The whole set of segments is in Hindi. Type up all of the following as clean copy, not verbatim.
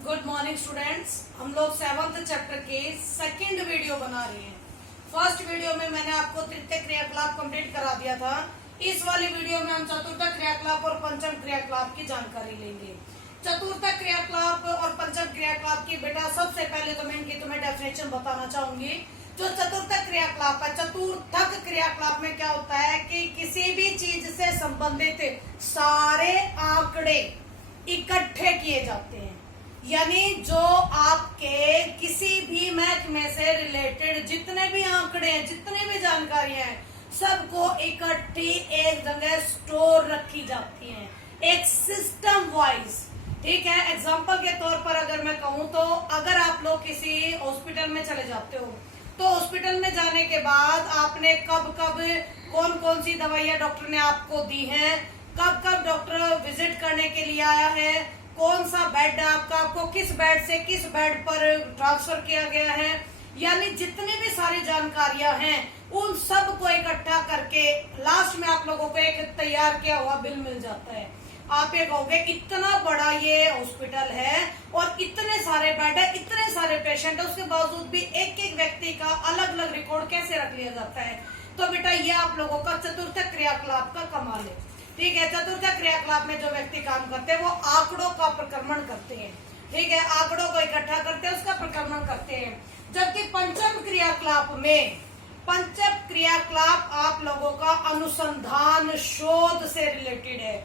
Good morning students. हम लोग 7th चैप्टर के सेकंड वीडियो बना रहे हैं। फर्स्ट वीडियो में मैंने आपको तृतीय क्रियाकलाप कंप्लीट करा दिया था। इस वाली वीडियो में हम चतुर्थ क्रियाकलाप और पंचम क्रियाकलाप की जानकारी लेंगे। चतुर्थ क्रियाकलाप और पंचम क्रियाकलाप की बेटा सबसे पहले तो मैं इनकी तुम्हें डेफिनेशन बताना चाहूंगी। जो चतुर्थ क्रियाकलाप है, चतुर्थक क्रियाकलाप में क्या होता है कि किसी भी चीज से संबंधित सारे आंकड़े इकट्ठे किए जाते हैं। यानी जो आपके किसी भी मैथ में से रिलेटेड जितने भी आंकड़े हैं, जितने भी जानकारियां हैं, सबको इकट्ठी एक जगह स्टोर रखी जाती हैं, एक सिस्टम वाइज। ठीक है, एग्जांपल के तौर पर अगर मैं कहूं तो अगर आप लोग किसी हॉस्पिटल में चले जाते हो तो हॉस्पिटल में जाने के बाद आपने कब कब कौन कौन सी दवाइयां डॉक्टर ने आपको दी हैं, कब कब डॉक्टर विजिट करने के लिए आया है, कौन सा बेड है आपको किस बेड से किस बेड पर ट्रांसफर किया गया है, यानी जितनी भी सारी जानकारियां हैं उन सब को इकट्ठा करके लास्ट में आप लोगों को एक तैयार किया हुआ बिल मिल जाता है। आप ये कहोगे इतना बड़ा ये हॉस्पिटल है और इतने सारे बेड है, इतने सारे पेशेंट है, उसके बावजूद भी एक एक व्यक्ति का अलग अलग रिकॉर्ड कैसे रख लिया जाता है। तो बेटा ये आप लोगों का चतुर्थ क्रियाकलाप का कमाल है। ठीक है, चतुर्थ क्रियाकलाप में जो व्यक्ति काम करते हैं वो आंकड़ों का प्रक्रमण करते हैं। ठीक है, आंकड़ों को इकट्ठा करते हैं, उसका प्रक्रमण करते हैं। जबकि पंचम क्रियाकलाप आप लोगों का अनुसंधान शोध से रिलेटेड है,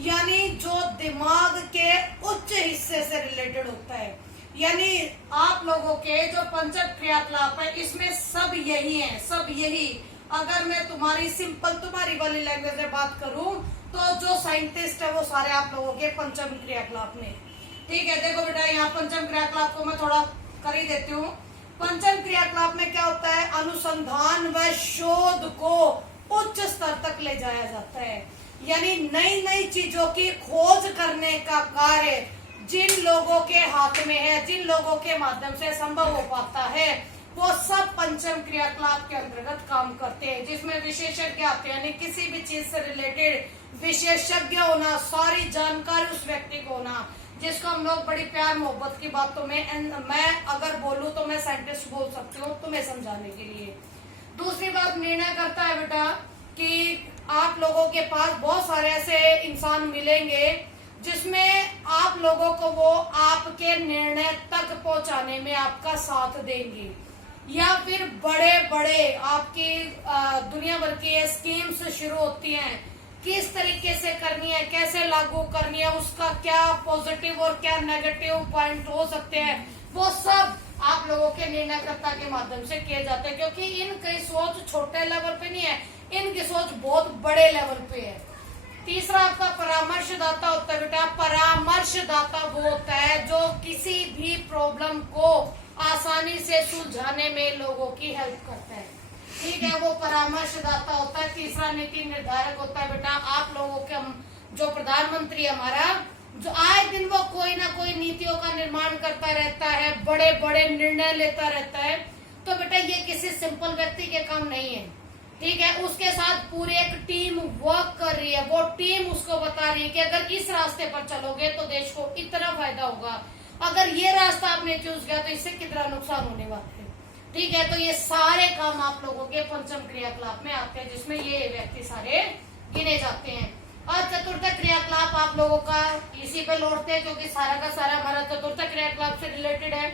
यानी जो दिमाग के उच्च हिस्से से रिलेटेड होता है। यानी आप लोगों के जो पंचम क्रियाकलाप है इसमें सब यही है, सब यही। अगर मैं तुम्हारी सिंपल तुम्हारी वाली लैंग्वेज में बात करूं तो जो साइंटिस्ट है वो सारे आप लोगों के पंचम क्रियाकलाप में। ठीक है, देखो बेटा यहाँ पंचम क्रियाकलाप को मैं थोड़ा कर ही देती हूँ। पंचम क्रियाकलाप में क्या होता है, अनुसंधान व शोध को उच्च स्तर तक ले जाया जाता है। यानी नई नई चीजों की खोज करने का कार्य जिन लोगों के हाथ में है, जिन लोगों के माध्यम से संभव हो पाता है, वो सब पंचम क्रियाकलाप के अंतर्गत काम करते हैं, जिसमें विशेषज्ञ आते हैं। यानी किसी भी चीज से रिलेटेड विशेषज्ञ होना, सारी जानकारी उस व्यक्ति को होना, जिसको हम लोग बड़ी प्यार मोहब्बत की बातों में मैं अगर बोलूं तो मैं साइंटिस्ट बोल सकती हूँ तुम्हें समझाने के लिए। दूसरी बात निर्णय करता है बेटा कि आप लोगों के पास बहुत सारे ऐसे इंसान मिलेंगे जिसमें आप लोगों को वो आपके निर्णय तक पहुंचाने में आपका साथ देंगे, या फिर बड़े बड़े आपकी दुनिया भर की स्कीम्स शुरू होती हैं, किस तरीके से करनी है, कैसे लागू करनी है, उसका क्या पॉजिटिव और क्या नेगेटिव पॉइंट हो सकते हैं, वो सब आप लोगों के निर्णयकर्ता के माध्यम से किए जाते हैं। क्योंकि इनकी सोच छोटे लेवल पे नहीं है, इनकी सोच बहुत बड़े लेवल पे है। तीसरा आपका परामर्शदाता होता है बेटा। परामर्शदाता वो होता है जो किसी भी प्रॉब्लम को आसानी से सुलझाने में लोगों की हेल्प करता है। ठीक है, वो परामर्शदाता होता है। तीसरा नीति निर्धारक होता है बेटा। आप लोगों के जो प्रधानमंत्री हमारा, जो आए दिन वो कोई ना कोई नीतियों का निर्माण करता रहता है, बड़े बड़े निर्णय लेता रहता है। तो बेटा ये किसी सिंपल व्यक्ति के काम नहीं है। ठीक है, उसके साथ पूरी एक टीम वर्क कर रही है। वो टीम उसको बता रही है कि अगर इस रास्ते पर चलोगे तो देश को इतना फायदा होगा, अगर ये रास्ता आपने चूज किया तो इससे कितना नुकसान होने वाला है। ठीक है, तो ये सारे काम आप लोगों के पंचम क्रियाकलाप में आते हैं, जिसमें ये व्यक्ति सारे गिने जाते हैं। और चतुर्थ क्रियाकलाप आप लोगों का इसी पे लौटते हैं, क्योंकि सारा का सारा हमारा चतुर्थ क्रियाकलाप से रिलेटेड है।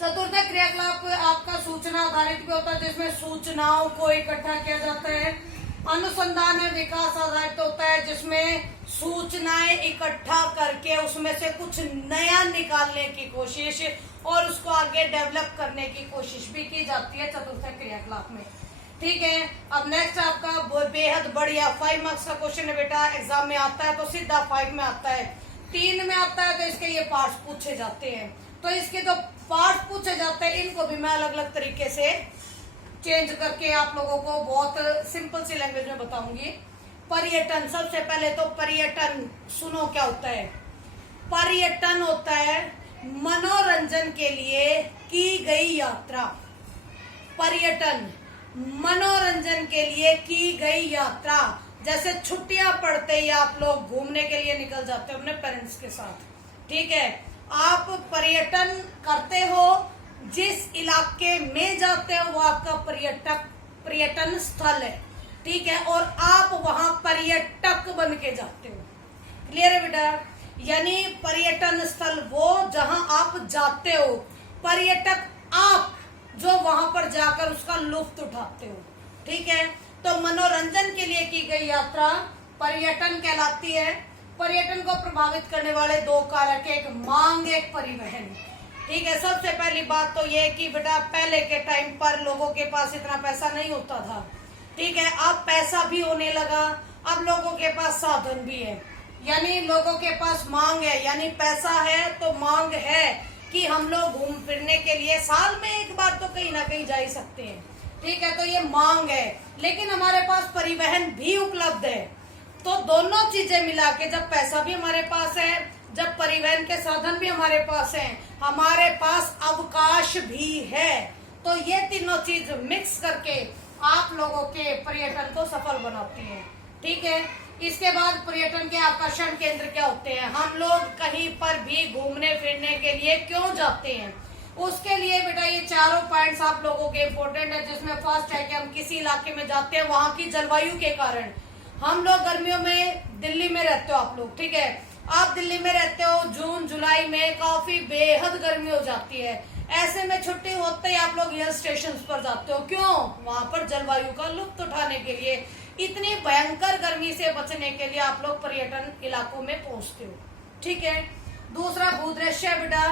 चतुर्थ क्रियाकलाप आपका सूचना आधारित भी होता है, जिसमें सूचनाओं को इकट्ठा किया जाता है। अनुसंधान एवं विकास आधारित होता है, जिसमें सूचनाएं इकट्ठा करके उसमें से कुछ नया निकालने की कोशिश और उसको आगे डेवलप करने की कोशिश भी की जाती है चतुर्थ क्रियाकलाप में। ठीक है, अब नेक्स्ट आपका बेहद बढ़िया 5 मार्क्स का क्वेश्चन है बेटा। एग्जाम में आता है तो सीधा 5 में आता है, 3 में आता है तो इसके ये पार्ट्स पूछे जाते हैं। तो इसके जो पार्ट पूछे जाते हैं इनको भी मैं अलग अलग तरीके से चेंज करके आप लोगों को बहुत सिंपल सी लैंग्वेज में बताऊंगी। पर्यटन, सबसे पहले तो पर्यटन सुनो क्या होता है। पर्यटन होता है मनोरंजन के लिए की गई यात्रा। पर्यटन मनोरंजन के लिए की गई यात्रा। जैसे छुट्टियां पड़ते ही आप लोग घूमने के लिए निकल जाते हो अपने पेरेंट्स के साथ। ठीक है, आप पर्यटन करते हो, जिस इलाके में जाते हो वो आपका पर्यटन स्थल है, ठीक है, और आप वहां पर्यटक बन के जाते हो। क्लियर है बेटा? यानी पर्यटन स्थल वो जहां आप जाते हो, पर्यटक आप जो वहां पर जाकर उसका लुत्फ उठाते हो, ठीक है। तो मनोरंजन के लिए की गई यात्रा पर्यटन कहलाती है। पर्यटन को प्रभावित करने वाले दो कारक, एक मांग, एक परिवहन, ठीक है। सबसे पहली बात तो ये कि बेटा पहले के टाइम पर लोगों के पास इतना पैसा नहीं होता था, ठीक है। अब पैसा भी होने लगा, अब लोगों के पास साधन भी है, यानी लोगों के पास मांग है, यानी पैसा है तो मांग है कि हम लोग घूम फिरने के लिए साल में एक बार तो कहीं ना कहीं जा ही सकते हैं, ठीक है। तो ये मांग है, लेकिन हमारे पास परिवहन भी उपलब्ध है। तो दोनों चीजें मिला के, जब पैसा भी हमारे पास है, जब परिवहन के साधन भी हमारे पास हैं, हमारे पास अवकाश भी है, तो ये तीनों चीज मिक्स करके आप लोगों के पर्यटन को सफल बनाती है, ठीक है। इसके बाद पर्यटन के आकर्षण केंद्र क्या होते हैं? हम लोग कहीं पर भी घूमने फिरने के लिए क्यों जाते हैं? उसके लिए बेटा ये चारों पॉइंट्स आप लोगों के इम्पोर्टेंट है, जिसमें फर्स्ट है कि हम किसी इलाके में जाते हैं वहां की जलवायु के कारण। हम लोग गर्मियों में दिल्ली में रहते हो आप लोग, ठीक है, आप दिल्ली में रहते हो, जून जुलाई में काफी बेहद गर्मी हो जाती है, ऐसे में छुट्टी होते ही आप लोग हिल स्टेशन पर जाते हो, क्यों? वहां पर जलवायु का लुत्फ उठाने के लिए, इतनी भयंकर गर्मी से बचने के लिए आप लोग पर्यटन इलाकों में पहुंचते हो, ठीक है। दूसरा भूदृश्य बेटा,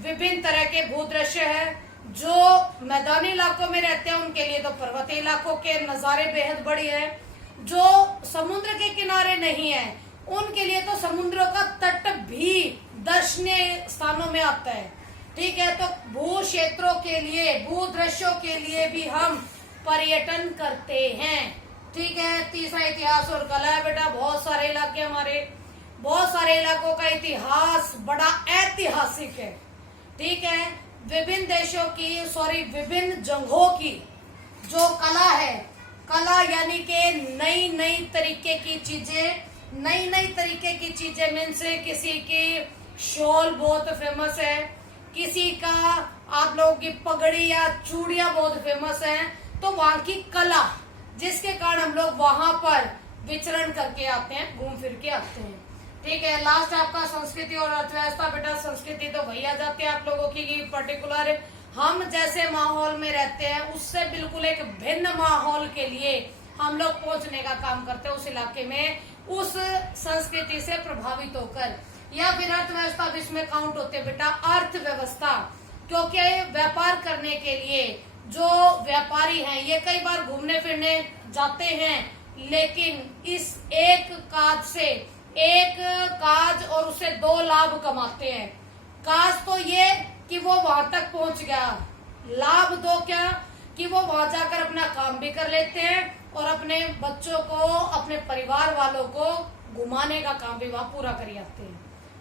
विभिन्न तरह के भूदृश्य है। जो मैदानी इलाकों में रहते हैं उनके लिए तो पर्वतीय इलाकों के नजारे बेहद बढ़िया है। जो समुद्र के किनारे नहीं है उनके लिए तो समुद्रों का तट भी दर्शनीय स्थानों में आता है, ठीक है। तो भू क्षेत्रों के लिए, भूदृश्यों के लिए भी हम पर्यटन करते हैं, ठीक है। तीसरा इतिहास और कला है बेटा। बहुत सारे इलाके हमारे, बहुत सारे इलाकों का इतिहास बड़ा ऐतिहासिक है, ठीक है। विभिन्न देशों की, विभिन्न जगहों की जो कला है, कला यानी कि नई नई तरीके की चीजें, नई नई तरीके की चीजें मीन से किसी की शॉल बहुत फेमस है, किसी का आप लोगों की पगड़ी या चूड़ियां बहुत फेमस है, तो वहां की कला, जिसके कारण हम लोग वहां पर विचरण करके आते हैं, घूम फिर के आते हैं, ठीक है। लास्ट आपका संस्कृति और अर्थव्यवस्था बेटा। संस्कृति तो वही आ जाती है आप लोगों की पर्टिकुलर हम जैसे माहौल में रहते हैं उससे बिल्कुल एक भिन्न माहौल के लिए हम लोग पहुंचने का काम करते हैं उस इलाके में, उस संस्कृति से प्रभावित होकर। या फिर अर्थव्यवस्था भी इसमें काउंट होते हैं बेटा, अर्थव्यवस्था, क्योंकि व्यापार करने के लिए जो व्यापारी हैं ये कई बार घूमने फिरने जाते हैं, लेकिन इस एक काज और उससे दो लाभ कमाते हैं। काज तो ये कि वो वहां तक पहुंच गया, लाभ दो क्या कि वो वहां जाकर अपना काम भी कर लेते हैं और अपने बच्चों को, अपने परिवार वालों को घुमाने का काम भी वहां पूरा कर आते हैं,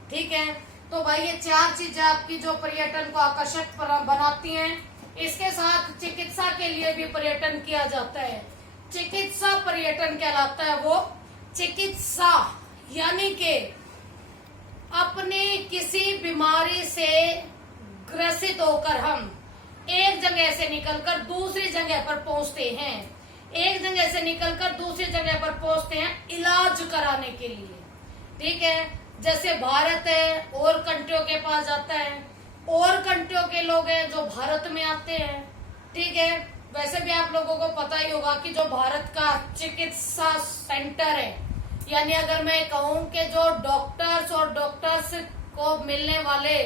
ठीक है। तो भाई ये चार चीजें आपकी जो पर्यटन को आकर्षक बनाती हैं। इसके साथ चिकित्सा के लिए भी पर्यटन किया जाता है। चिकित्सा पर्यटन कहलाता है वो। चिकित्सा यानी कि अपने किसी बीमारी से ग्रसित होकर हम एक जगह से निकलकर दूसरी जगह पर पहुंचते हैं, एक जगह से निकलकर दूसरी जगह पर पहुंचते हैं इलाज कराने के लिए, ठीक है। जैसे भारत है और कंट्रियों के पास जाता है, और कंट्रियों के लोग हैं जो भारत में आते हैं, ठीक है। वैसे भी आप लोगों को पता ही होगा कि जो भारत का चिकित्सा सेंटर है, यानी अगर मैं कहूँ कि जो डॉक्टर्स और डॉक्टर्स को मिलने वाले,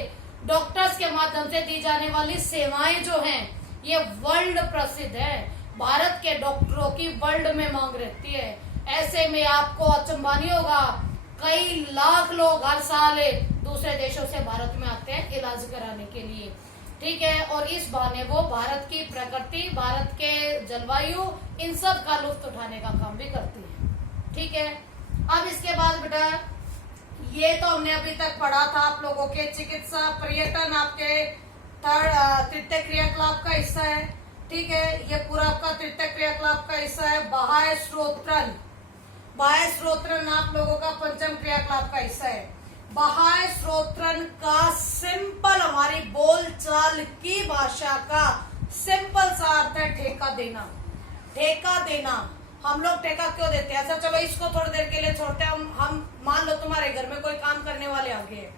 डॉक्टर्स के माध्यम से दी जाने वाली सेवाएं जो हैं ये वर्ल्ड प्रसिद्ध है। भारत के डॉक्टरों की वर्ल्ड में मांग रहती है। ऐसे में आपको अचंभा नहीं होगा, कई लाख लोग हर साल दूसरे देशों से भारत में आते हैं इलाज कराने के लिए, ठीक है। और इस बहाने वो भारत की प्रकृति, भारत के जलवायु, इन सब का लुत्फ उठाने का काम भी करती है, ठीक है। अब इसके बाद बेटा ये तो हमने अभी तक पढ़ा था आप लोगों के चिकित्सा पर्यटन आपके तृतीय क्रियाकलाप का हिस्सा है, ठीक है। ये पूरा आपका तृतीय क्रियाकलाप का हिस्सा है। बाह्य स्रोत्रन, बाह्य स्रोत्रन आप लोगों का पंचम क्रियाकलाप का हिस्सा है। बाह्य स्रोत्रन का सिंपल साल की भाषा का सिंपल सा अर्थ है ठेका देना। ठेका देना, हम लोग ठेका क्यों देते हैं? अच्छा चलो इसको थोड़ी देर के लिए छोड़ते हैं। हम मान लो तुम्हारे घर में कोई काम करने वाले आ गए,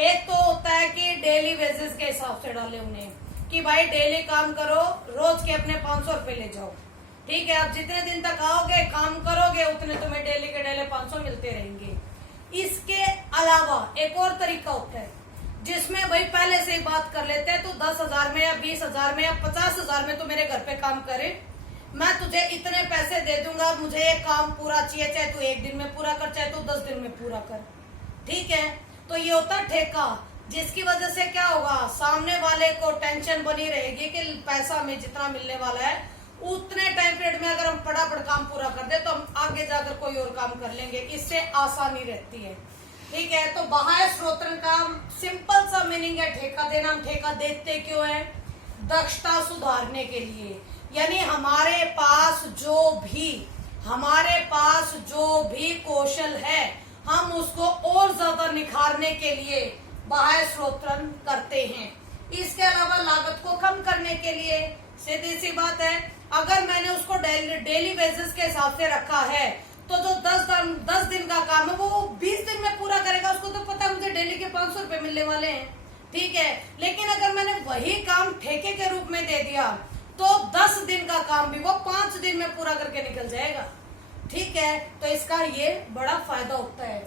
एक तो होता है कि डेली बेसिस के हिसाब से डाले उन्हें कि भाई डेली काम करो, रोज के अपने 500 रुपए ले जाओ, ठीक है। आप जितने दिन तक आओगे काम करोगे उतने तुम्हें डेली के डेली 500 मिलते रहेंगे। इसके अलावा एक और तरीका होता है जिसमें भाई पहले से ही बात कर लेते हैं, तो 10,000 में या 20,000 में या 50,000 में तो मेरे घर पे काम करे, मैं तुझे इतने पैसे दे दूंगा, मुझे ये काम पूरा चाहिए, चाहे तू 1 दिन में पूरा कर चाहे तू 10 दिन में पूरा कर, ठीक है। तो ये होता है ठेका, जिसकी वजह से क्या होगा, सामने वाले को टेंशन बनी रहेगी कि पैसा हमें जितना मिलने वाला है उतने टाइम पीरियड में अगर हम फटाफट काम पूरा कर दे तो हम आगे जाकर कोई और काम कर लेंगे, इससे आसानी रहती है, ठीक है। तो बाह्य स्रोतन का सिंपल सा मीनिंग है ठेका देना। हम ठेका देते क्यों है? दक्षता सुधारने के लिए, यानी हमारे पास जो भी कौशल है हम उसको और ज्यादा निखारने के लिए बाह्य स्रोतन करते हैं। इसके अलावा लागत को कम करने के लिए, सीधी सी बात है, अगर मैंने उसको डेली बेसिस के हिसाब से रखा है तो जो 10 दिन का काम है वो 20 दिन में पूरा करेगा, उसको तो पता है मुझे डेली के 500 रुपए मिलने वाले हैं, ठीक है। लेकिन अगर मैंने वही काम ठेके के रूप में दे दिया तो 10 दिन का काम भी वो 5 दिन में पूरा करके निकल जाएगा, ठीक है। तो इसका ये बड़ा फायदा होता है।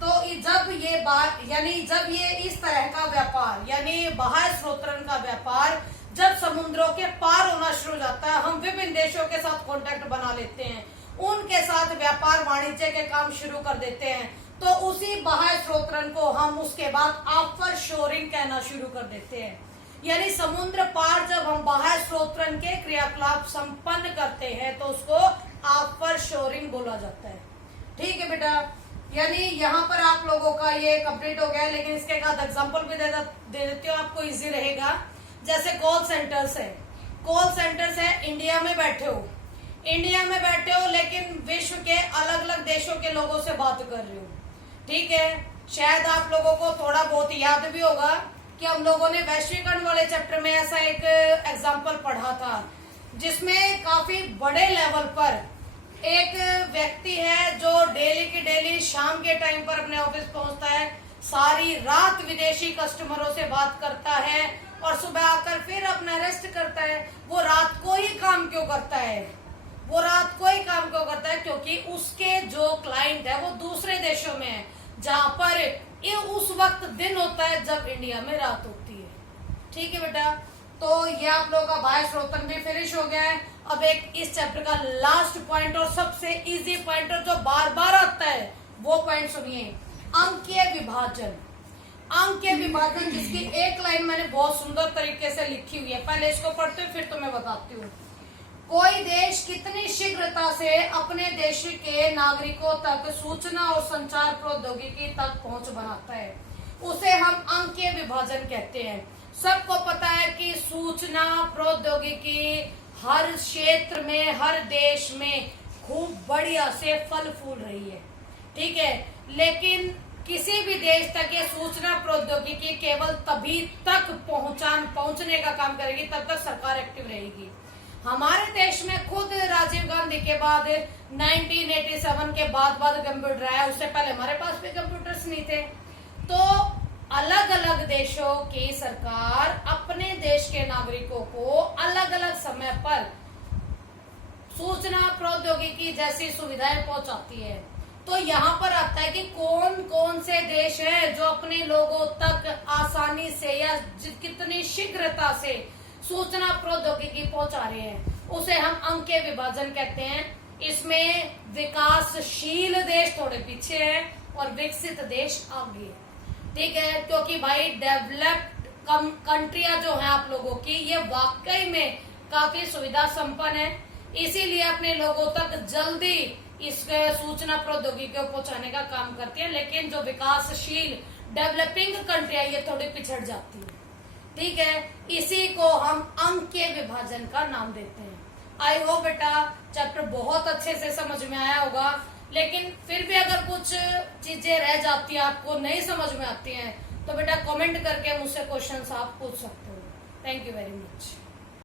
तो जब ये इस तरह का व्यापार यानी बाह्य स्रोतन का व्यापार जब समुद्रों के पार होना शुरू हो जाता है, हम विभिन्न देशों के साथ कांटेक्ट बना लेते हैं, उनके साथ व्यापार वाणिज्य के काम शुरू कर देते हैं, तो उसी बाह्य स्रोतन को हम उसके बाद ऑफर शोरिंग कहना शुरू कर देते हैं। यानी समुद्र पार जब हम बाह्य स्रोतन के क्रियाकलाप संपन्न करते हैं तो उसको ऑफर शोरिंग बोला जाता है, ठीक है बेटा। यानी यहाँ पर आप लोगों का ये कंप्लीट हो गया, लेकिन इसके बाद एग्जांपल भी दे देती हूँ, आपको इजी रहेगा। जैसे कॉल सेंटर्स है, इंडिया में बैठे हो लेकिन विश्व के अलग अलग देशों के लोगों से बात कर रहे हो, ठीक है। शायद आप लोगों को थोड़ा बहुत याद भी होगा कि हम लोगों ने वैश्वीकरण वाले चैप्टर में ऐसा एक एग्जाम्पल पढ़ा था जिसमें काफी बड़े लेवल पर एक व्यक्ति है जो डेली की डेली शाम के टाइम पर अपने ऑफिस पहुंचता है, सारी रात विदेशी कस्टमरों से बात करता है और सुबह आकर फिर अपना रेस्ट करता है। वो रात को ही काम क्यों करता है? क्योंकि उसके जो क्लाइंट है वो दूसरे देशों में है, जहां पर ये उस वक्त दिन होता है जब इंडिया में रात होती है, ठीक है बेटा। तो ये आप लोगों का बाह्य स्रोतन भी फिनिश हो गया है। अब एक इस चैप्टर का लास्ट पॉइंट और सबसे इजी पॉइंट और जो बार बार आता है वो पॉइंट सुनिए, अंकीय विभाजन, जिसकी एक लाइन मैंने बहुत सुंदर तरीके से लिखी हुई है, पहले इसको पढ़ते हुए फिर तुम्हें बताती हूँ। कोई देश कितनी शीघ्रता से अपने देश के नागरिकों तक सूचना और संचार प्रौद्योगिकी तक पहुंच बनाता है, उसे हम अंकीय विभाजन कहते हैं। सबको पता है कि सूचना प्रौद्योगिकी हर क्षेत्र में, हर देश में खूब बढ़िया से फल फूल रही है, ठीक है। लेकिन किसी भी देश तक ये सूचना प्रौद्योगिकी केवल तभी तक पहुंचने का काम करेगी तब तक सरकार एक्टिव रहेगी। हमारे देश में खुद राजीव गांधी के बाद 1987 के बाद कंप्यूटर आया, उससे पहले हमारे पास भी कंप्यूटर्स नहीं थे। तो अलग अलग देशों की सरकार अपने देश के नागरिकों को अलग अलग समय पर सूचना प्रौद्योगिकी जैसी सुविधाएं पहुंचाती है। तो यहाँ पर आता है कि कौन कौन से देश हैं जो अपने लोगों तक आसानी से या कितनी शीघ्रता से सूचना प्रौद्योगिकी पहुंचा रहे हैं, उसे हम अंकीय विभाजन कहते हैं। इसमें विकासशील देश थोड़े पीछे हैं और विकसित देश आगे, ठीक है। क्योंकि भाई डेवलप्ड कंट्रियां जो है आप लोगों की, ये वाकई में काफी सुविधा संपन्न है, इसीलिए अपने लोगों तक जल्दी इस सूचना प्रौद्योगिकी को पहुंचाने का काम करती है। लेकिन जो विकासशील डेवलपिंग कंट्रियां ये थोड़ी पिछड़ जाती है, ठीक है। इसी को हम अंकीय विभाजन का नाम देते हैं। आई होप बेटा चैप्टर बहुत अच्छे से समझ में आया होगा, लेकिन फिर भी अगर कुछ चीजें रह जाती है, आपको नहीं समझ में आती हैं, तो बेटा कमेंट करके मुझसे क्वेश्चंस आप पूछ सकते हो। Thank you very much.